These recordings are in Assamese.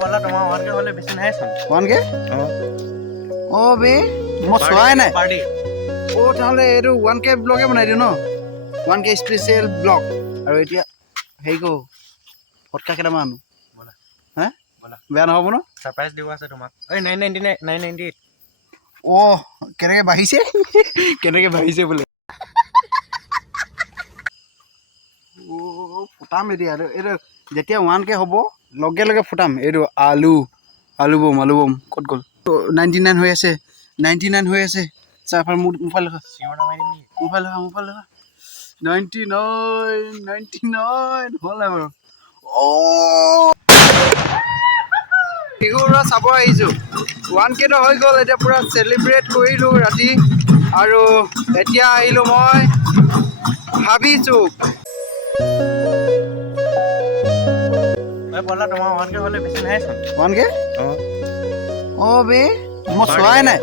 পলা তোমাৰ 1K হ'লে বেছি নাই চোন 1K বে মই চোৱাই নাই তাহলে এইটো 1K ব্লগে বনাই দিওঁ ন 1K স্পেচিয়েল ব্লগ আৰু এতিয়া হেৰি কৰো ফটকা কেইটামান আনো বলা হা বলা বেয়া নহ'ব ন সাৰপ্ৰাইজ দিব আছে তোমাক 999 কেনেকে বাঢ়িছে কেনেকে বাঢ়িছে বোলে ফুটাম এতিয়া এইটো যেতিয়া 1K হ'ব লগে লগে ফুটাম এইটো আলু বম ক'ত গ'ল 99 হৈ আছে 99 হৈ আছে চাফাৰ মোবাইল চিঞৰ নামাৰি দিম নেকি মোবাইল 99 হ'ল নাই বাৰু বিহুৰ চাব আহিছোঁ 1K হৈ গ'ল এতিয়া পুৰা চেলিব্ৰেট কৰিলোঁ ৰাতি আৰু এতিয়া আহিলোঁ মই ভাবিছোঁ পলা তোমাৰ 1K হ'লে বেছি নাই চোন 1K বে মই চোৱাই নাই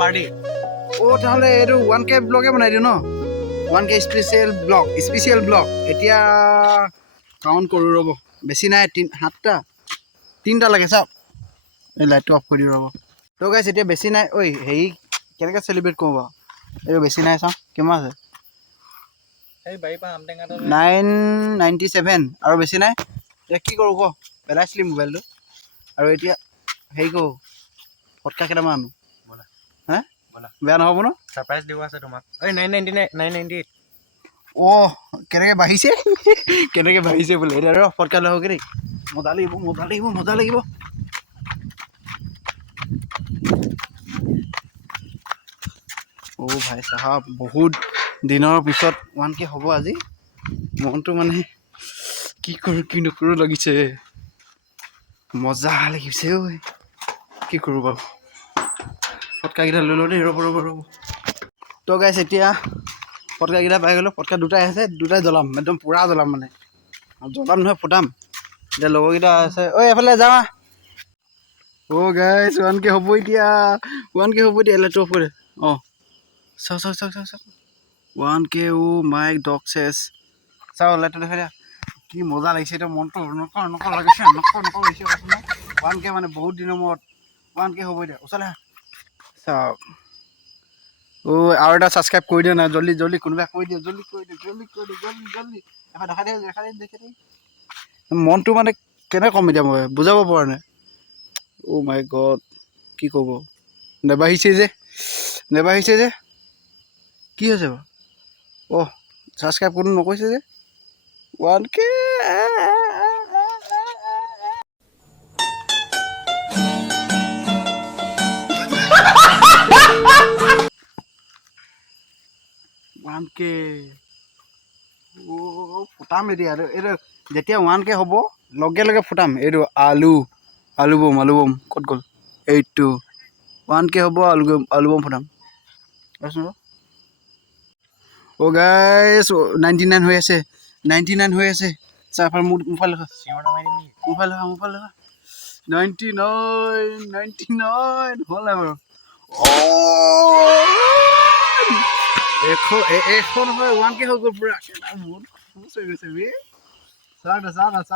তাহলে এইটো 1K ব্লগে বনাই দিওঁ ন 1K স্পেচিয়েল ব্লগ এতিয়া কাউণ্ট কৰোঁ ৰ'ব বেছি নাই 3টা লাগে চাওক এই লাইটটো অফ কৰি দিওঁ ৰ'ব তো গাইছ এতিয়া বেছি নাই ঐ হেৰি কেনেকৈ চেলিব্ৰেট কৰোঁ বাৰু এইটো বেছি নাই চাওঁ কিমান আছে 997 আৰু বেছি নাই এতিয়া কি কৰোঁ ক পেলাইছিলি মোবাইলটো আৰু এতিয়া হেৰি কৰোঁ ফটকা কেইটামান আনো বলা হা বলা বেয়া নহ'ব ন সাৰপ্ৰাইজ দিব আছে তোমাক 998 কেনেকে বাঢ়িছে কেনেকে বাঢ়িছে বোলে এতিয়া ৰ ফটকা লৈ আহোঁগৈ দেই মজা লাগিব ভাই চাহাব বহুত দিনৰ পিছত 1K হ'ব আজি মনটো মানে কি কৰোঁ কি নকৰোঁ লাগিছে মজা লাগিছে ঐ কি কৰোঁ বাৰু ফটকাকেইটা লৈ লওঁ দেই ৰ'ব তো গাইছ এতিয়া ফটকাকেইটা পাই গ'লোঁ ফটকা দুটাই আছে দুটাই জ্বলাম একদম পুৰা জ্বলাম মানে জ্বলাম নহয় ফুটাম এতিয়া লগৰকেইটা আছে এফালে যাওঁ গাইছ 1K হ'ব এতিয়া লাইটটো অফ কৰি দে চাওক 1K মাই ডগ চেছ চাওক লাইটটো দেখাই দিয়া কি মজা লাগিছে এতিয়া মনটো নকৰ লাগিছে নকৰ লাগিছে 1K মানে বহুত দিনৰ মূৰত 1K হ'ব এতিয়া ওচৰলৈ চাওক আৰু এটা ছাবস্ক্ৰাইব কৰি দিয়া না জল্দি কোনোবাই কৈ দিয়ে জল্দি দেখাই দে মনটো মানে কেনেকৈ ক'ম এতিয়া মই বুজাব পৰা নাই মাই গড কি ক'ব নেবাঢ়িছে যে কি হৈছে বাৰু ছাবস্ক্ৰাইব কোনো নকৰিছে যে 1K ফুটাম এতিয়া এইটো যেতিয়া 1K হ'ব লগে লগে ফুটাম এইটো আলু বম ক'ত গ'ল এইটো 1K হ'ব আলু বম ফুটাম গাইছ 99 হৈ আছে চাফাৰ মোবাইল চিঞৰ নামাৰি দিম নেকি মোবাইল 99 হ'ল নাই বাৰু এখন হয় 1K হৈ গ'ল পুৰা খুচ হৈ গৈছে বে চা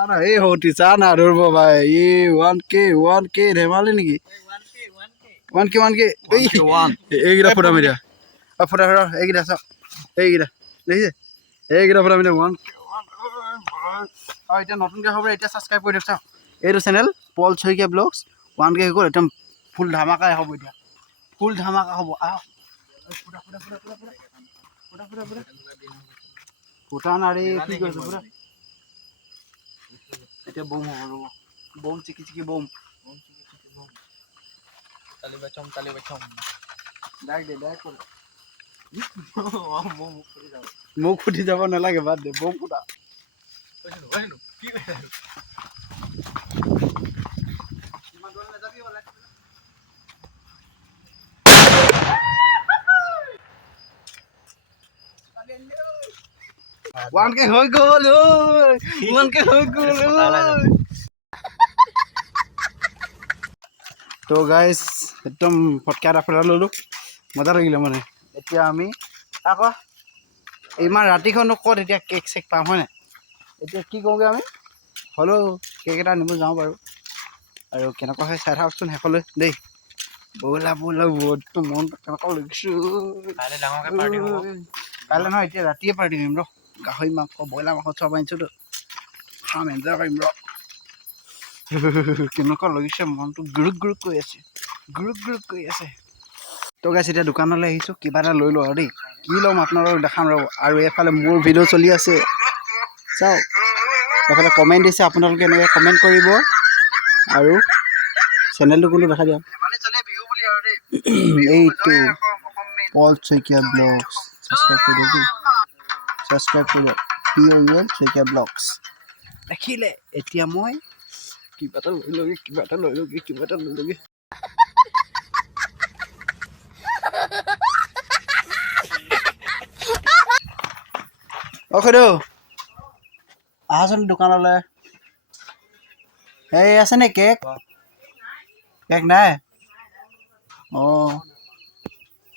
না এই হতি চা না ধৰিব ভাই 1K ধেমালি নেকি 1K এইকেইটা ফুটাম এতিয়া ফুটা এইকেইটা চাওক এইকেইটা দেখিছে এইকেইটা ফুটাম এতিয়া 1K এতিয়া নতুনকৈ হ'ব এতিয়া ছাবস্ক্ৰাইব কৰি দিয়ক চাওক এইটো চেনেল পল শইকীয়া ব্লগছ 1K হৈ গ'ল একদম ফুল ধামাকাই হ'ব এতিয়া ফুটা নাৰী কি কৰিছে পুৰা এতিয়া বম হ'ব ৰ'ব বম চিকি বম তালি বাচম ডাইৰেক্ট কৰে মোক ফুটি যাব নালাগে বাদ দে বম ফুটা কি কৈছে 1K হৈ গ'ল তো গাইছ একদম ফটকা এটা ফুটাই ল'লোঁ মজা লাগিলে মানে এতিয়া আমি আকৌ ইমান ৰাতিখনো ক'ত এতিয়া কেক চেক পাম হয় নাই এতিয়া কি কৰোঁগৈ আমি হ'লেও কেক এটা নিব যাওঁ বাৰু আৰু কেনেকুৱা হয় চাই থাকচোন শেষলৈ দেই ব'লা ব'লা ব'টো মন কেনেকুৱা লাগিছোঁ কাইলৈ ডাঙৰকৈ পাৰ্টি হ'ব কাইলৈ নহয় এতিয়া ৰাতিয়ে পাৰ্টি দিম ৰ গাহৰি মাংস ব্ৰইলাৰ মাংস চব আনিছোঁতো খাম এনজয় কৰিম ৰ কেনেকুৱা লাগিছে মনটো গুৰুক গুৰুক কৰি আছে গুৰুক কৰি আছে তো গাইছ এতিয়া দোকানলৈ আহিছোঁ কিবা এটা লৈ লওঁ আৰু দেই কি ল'ম আপোনালোকক দেখাম ৰ'ব আৰু এইফালে মোৰ ভিডিঅ' চলি আছে চাওক এইফালে কমেণ্ট দিছে আপোনালোকে এনেকৈ কমেণ্ট কৰিব আৰু চেনেলটো কোনটো দেখা দিয়ক এইটো পল শইকীয়া ব্লগছ ছাবস্ক্ৰাইব কৰি দিয়ক দেই ছাবস্ক্ৰাইব কৰিব POL শইকীয়া ব্লগছ দেখিলে এতিয়া মই কিবা এটা লৈ লগে অ' খুড়ী আহাচোন দোকানলৈ এই আছে নে কেক কেক নাই অঁ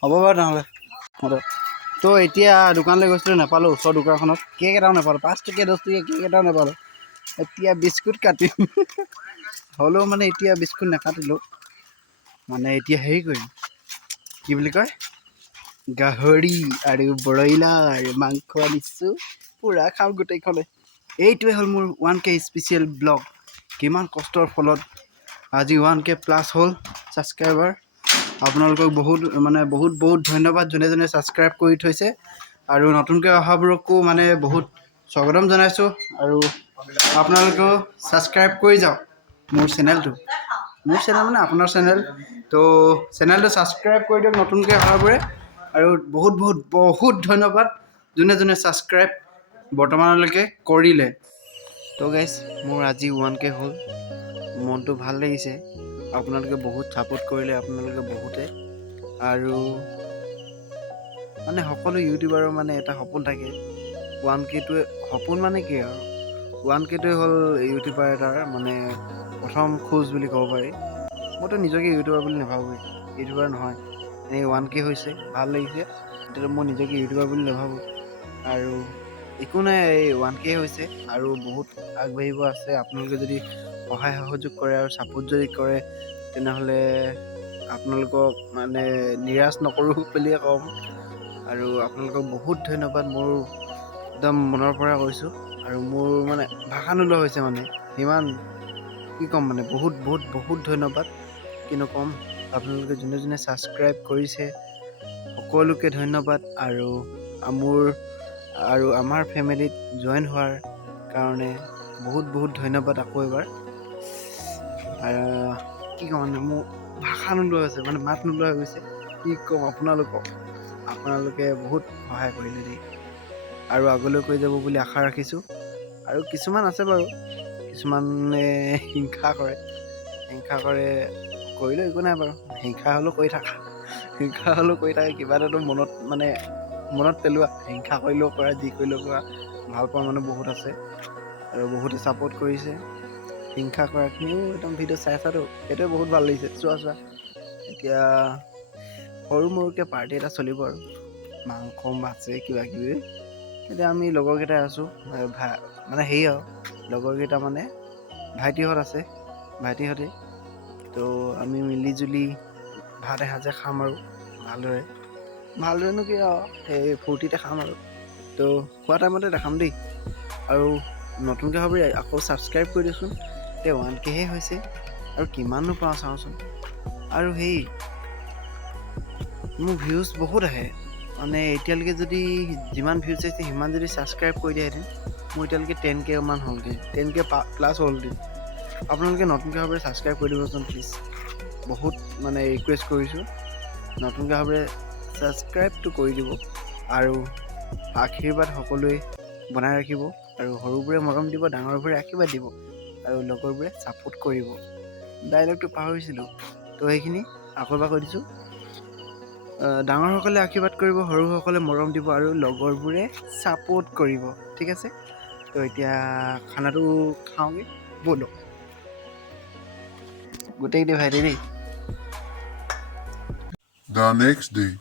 হ'ব বাৰু নহ'লে হ'ব তো এতিয়া দোকানলৈ গৈছিলোঁ নাপালোঁ ওচৰ দোকানখনত কেক এটাও নাপালোঁ 5 টকীয়া 10 টকীয়া কেক এটাও নাপালোঁ এতিয়া বিস্কুট কাটিম হ'লেও মানে এতিয়া বিস্কুট নাকাটিলোঁ মানে এতিয়া হেৰি কৰিম কি বুলি কয় গাহৰি আৰু ব্ৰইলাৰ মাংস আনিছোঁ পূৰা খাম গোটেইখনে এইটোৱে হ'ল মোৰ 1K স্পেচিয়েল ব্লগ কিমান কষ্টৰ ফলত আজি 1K প্লাছ হ'ল ছাবস্ক্ৰাইবাৰ আপোনালোকক বহুত ধন্যবাদ যোনে যোনে ছাবস্ক্ৰাইব কৰি থৈছে আৰু নতুনকৈ অহাবোৰকো মানে বহুত স্বাগতম জনাইছোঁ আৰু আপোনালোকেও ছাবস্ক্ৰাইব কৰি যাওক মোৰ চেনেল মানে আপোনাৰ চেনেল তো চেনেলটো ছাবস্ক্ৰাইব কৰি দিয়ক নতুনকৈ অহাবোৰে আৰু বহুত ধন্যবাদ যোনে যোনে ছাবস্ক্ৰাইব বৰ্তমানলৈকে কৰিলে তো গাইছ মোৰ আজি 1K হ'ল মনটো ভাল লাগিছে আপোনালোকে বহুত ছাপোৰ্ট কৰিলে আপোনালোকে বহুতে আৰু মানে সকলো ইউটিউবাৰৰ মানে এটা সপোন থাকে 1Kটোৱে সপোন মানে কি আৰু 1Kটোৱে হ'ল ইউটিউবাৰ এটাৰ মানে প্ৰথম খোজ বুলি ক'ব পাৰি মইতো নিজকে ইউটিউবাৰ বুলি নাভাবোঁ ইউটিউবাৰ নহয় এনেই 1K হৈছে ভাল লাগিছে এতিয়াতো মই নিজকে ইউটিউবাৰ বুলি নাভাবোঁ আৰু একো নাই এই 1K হৈছে আৰু বহুত আগবাঢ়িব আছে আপোনালোকে যদি সহায় সহযোগ কৰে আৰু ছাপোৰ্ট যদি কৰে তেনেহ'লে আপোনালোকক মানে নিৰাশ নকৰোঁ বুলিয়ে ক'ম আৰু আপোনালোকক বহুত ধন্যবাদ মোৰ একদম মনৰ পৰা কৈছোঁ আৰু মোৰ মানে ভাষা নোলোৱা হৈছে মানে সিমান কি ক'ম মানে বহুত ধন্যবাদ কিনো ক'ম আপোনালোকে যোনে যোনে ছাবস্ক্ৰাইব কৰিছে সকলোকে ধন্যবাদ আৰু আমাৰ ফেমিলিত জইন হোৱাৰ কাৰণে বহুত ধন্যবাদ আকৌ এবাৰ কি ক'ম মানে মোৰ ভাষা নোলোৱা হৈছে মানে মাত নোলোৱা হৈ গৈছে কি ক'ম আপোনালোকে বহুত সহায় কৰিলে দেই আৰু আগলৈ কৰি যাব বুলি আশা ৰাখিছোঁ আৰু কিছুমান আছে বাৰু কিছুমানে হিংসা কৰে কৰিলেও একো নাই বাৰু হিংসা হ'লেও কৰি থাকা কিবা এটাতো মনত পেলোৱা হিংসা কৰিলেও কৰা যি কৰিলেও কৰা ভাল পোৱা মানুহ বহুত আছে আৰু বহুতে ছাপোৰ্ট কৰিছে হিংসা কৰাখিনিও একদম ভিডিঅ' চাইছাতো সেইটোৱে বহুত ভাল লাগিছে চোৱা এতিয়া সৰু মৰুকৈ পাৰ্টি এটা চলিব আৰু মাংস মাছে কিবা কিবি এতিয়া আমি লগৰকেইটাই আছোঁ মানে হেৰি আৰু লগৰকেইটা মানে ভাইটিহঁত আছে ভাইটিহঁতে তো আমি মিলিজুলি ভাত এসাঁজে খাম আৰু ভালদৰেনো কি আৰু সেই ফূৰ্তিতে খাম আৰু তো খোৱা টাইমতে দেখাম দেই আৰু নতুনকৈ ভাবি আকৌ ছাবস্ক্ৰাইব কৰি দিয়চোন এতিয়া 1Kহে হৈছে আৰু কিমাননো পাওঁ চাওঁচোন আৰু সেই মোৰ ভিউজ বহুত আহে মানে এতিয়ালৈকে যদি যিমান ভিউজ আহিছে সিমান যদি ছাবস্ক্ৰাইব কৰি দিয়াহেঁতেন মোৰ এতিয়ালৈকে 10K মান হ'লহেঁতেন 10K প্লাছ হ'লহেঁতেন আপোনালোকে নতুনকৈ ভাবে ছাবস্ক্ৰাইব কৰি দিবচোন প্লিজ বহুত মানে ৰিকুৱেষ্ট কৰিছোঁ নতুনকৈ ভাবে ছাবস্ক্ৰাইবটো কৰি দিব আৰু আশীৰ্বাদ সকলোৱে বনাই ৰাখিব আৰু সৰুবোৰে মৰম দিব ডাঙৰবোৰে আশীৰ্বাদ দিব আৰু লগৰবোৰে ছাপোৰ্ট কৰিব ডাইলগটো পাহৰিছিলোঁ তো সেইখিনি আকৌ এবাৰ কৈ দিছোঁ ডাঙৰসকলে আশীৰ্বাদ কৰিব সৰুসকলে মৰম দিব আৰু লগৰবোৰে ছাপোৰ্ট কৰিব ঠিক আছে তো এতিয়া খানাটো খাওঁগৈ ব'লক গোটেইকেইটা ভাইটি দেই The next day.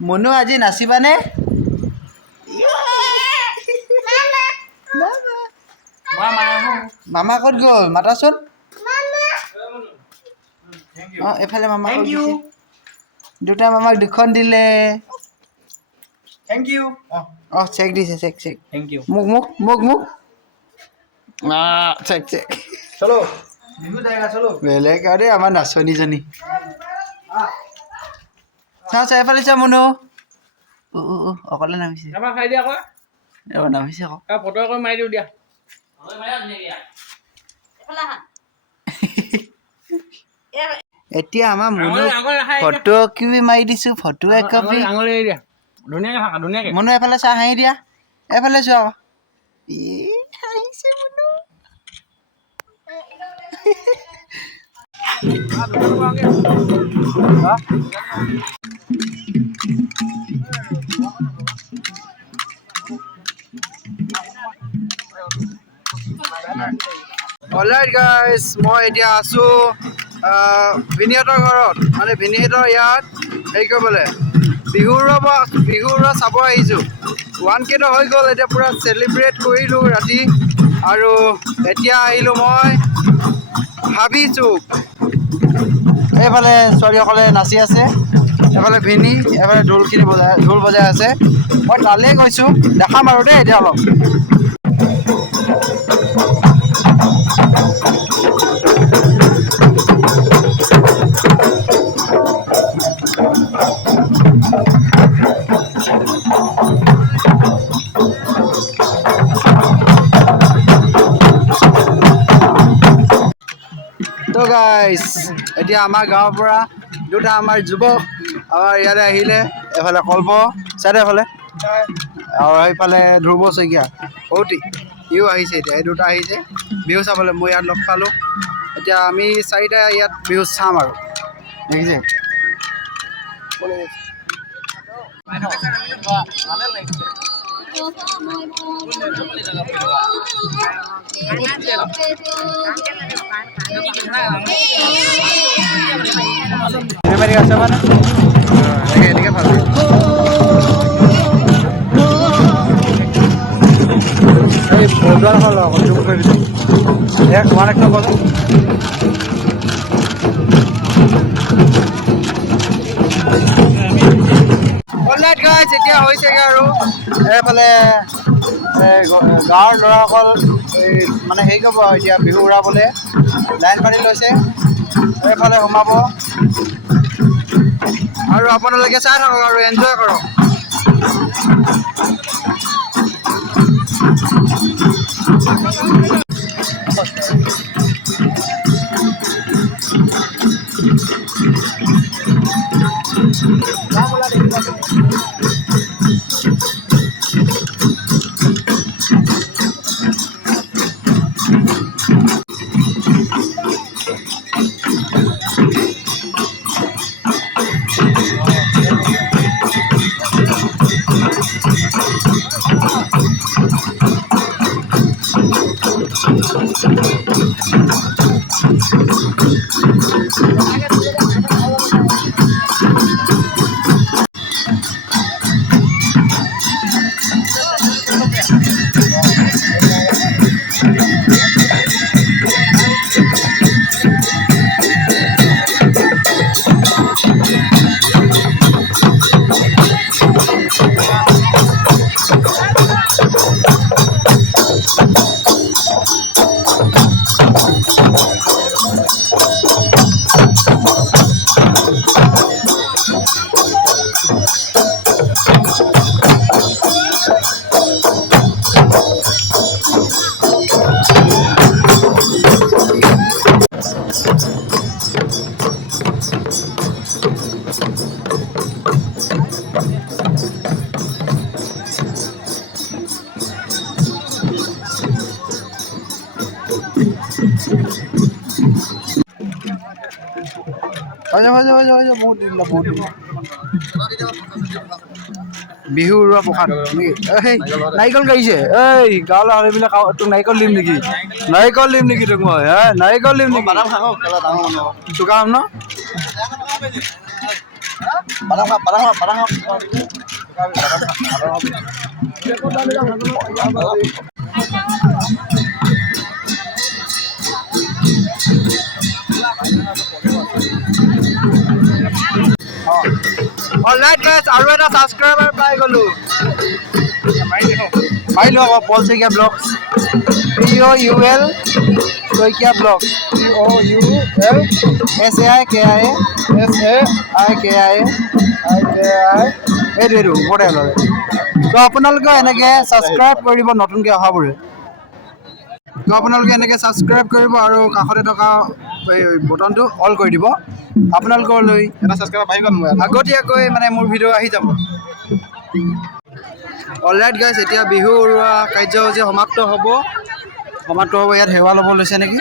মনু আজি নাচিবানে মামা ক'ত গ'ল মাতাচোন অঁ এফালে মামা দুটা মামাক দুখন দিলে থেংক ইউ অঁ চেক দিছে চেক চেক থেংক ইউ মোক চেক চেক চলো বিহু যায়গা চলো বেলেগ আৰু দেই আমাৰ নাচনীজনী চাওঁ চাওঁ এফালে চাওঁ মনো অকলে নামিছে এবাৰ খাই দিয়া আকৌ এবাৰ নামিছে আকৌ ফটো এখন মাৰি দিওঁ দিয়া এতিয়া আমাৰ মনো ফটো কিবি মাৰি দিছো ফটো এক কপি আঙুলি এৰি দিয়া ধুনীয়াকে থাকা ধুনীয়াকে মনো এফালে চাহ হাঁহি দিয়া এফালে চোৱা হাঁহিছে মনো অলৰাইট গাইজ মই এতিয়া আছোঁ ভিনিহঁতৰ ঘৰত মানে ভিনিহঁতৰ ইয়াত হেৰি কৰিবলৈ বিহুৰ চাব আহিছোঁ 1K হৈ গ'ল এতিয়া পূৰা চেলিব্ৰেট কৰিলোঁ ৰাতি আৰু এতিয়া আহিলোঁ মই ভাবিছোঁ এইফালে ছোৱালীসকলে নাচি আছে এফালে ভিনি এফালে ঢোল বজাই আছে মই তালৈ গৈছোঁ দেখাম আৰু দেই এতিয়া অলপ তো গাইজ এতিয়া আমাৰ গাঁৱৰ পৰা দুটা আমাৰ যুৱক আমাৰ ইয়ালৈ আহিলে এফালে কল্প চাইডে এফালে আৰু সেইফালে ধ্ৰুৱ শইকীয়া সৌতি ইও আহিছে এতিয়া এই দুটা আহিছে বিহু চাবলৈ মই ইয়াত লগ পালোঁ এতিয়া আমি চাৰিটা ইয়াত বিহু চাম আৰু দেখিছে আছে মানে এনেকৈ ভাল এই বজাৰখন এক মানে অলৰাইট গাইজ এতিয়া হৈছেগৈ আৰু এইফালে গাঁৱৰ ল'ৰাসকল এই মানে হেৰি কৰিব আৰু এতিয়া বিহু উৰাবলৈ লাইন পাতি লৈছে এইফালে সোমাব আৰু আপোনালোকে চাই থাকক আৰু এনজয় কৰক বিহু উৰুৱা প্ৰসাদ নাৰিকল গাইছে এই গাঁৱলৈ হ'লেবিলাক তোক নাৰিকল দিম নেকি তোক মই নাৰিকল দিম নেকি চুকা হ'ম ন অলৰাইট গাইজ, আৰু এটা ছাবস্ক্ৰাইবাৰ পাই গ'লো। পাৰিলোঁ আকৌ Paul Saikia blog, POUL Saikia blog, POUL SAIKIA এইটো ওপৰতে ল'লে। তো আপোনালোকে এনেকৈ ছাবস্ক্ৰাইব কৰিব নতুনকৈ অহাবোৰে। তো আপোনালোকে এনেকৈ ছাবস্ক্ৰাইব কৰিব আৰু কাষতে থকা এই বটনটো অল কৰি দিব। আপোনালোকলৈ এটা ছাবস্ক্ৰাইব আহি গ'ল, আগতীয়াকৈ মানে মোৰ ভিডিঅ' আহি যাব। অলৰাইট গাইজ, এতিয়া বিহু উৰুৱা কাৰ্যসূচী সমাপ্ত হ'ব। ইয়াত সেৱা ল'ব লৈছে নেকি,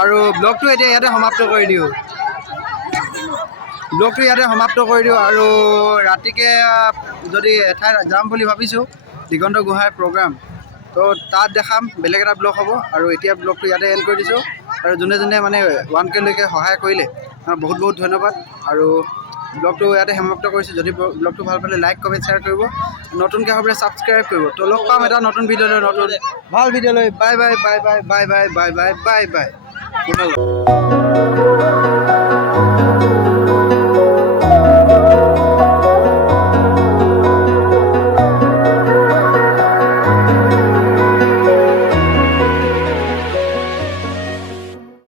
আৰু ব্লগটো এতিয়া ইয়াতে সমাপ্ত কৰি দিওঁ। আৰু ৰাতিকৈ যদি এঠাইত যাম বুলি ভাবিছোঁ, দিগন্ত গোহাঁইৰ প্ৰগ্ৰাম, তো তাত দেখাম, বেলেগ এটা ব্লগ হ'ব। আৰু এতিয়া ব্লগটো ইয়াতে এণ্ড কৰি দিছোঁ। আৰু যোনে যোনে মানে 1K লৈকে সহায় কৰিলে বহুত বহুত ধন্যবাদ। আৰু ব্লগটো ইয়াতে সমাপ্ত কৰিছোঁ। যদি ব্লগটো ভাল পালে লাইক, কমেণ্ট, শ্বেয়াৰ কৰিব, নতুনকৈ হ'লে ছাবস্ক্ৰাইব কৰিব। তো লগ পাম এটা নতুন ভিডিঅ' লৈ, নতুন ভাল ভিডিঅ' লৈ। Bye bye bye bye bye bye bye bye bye bye.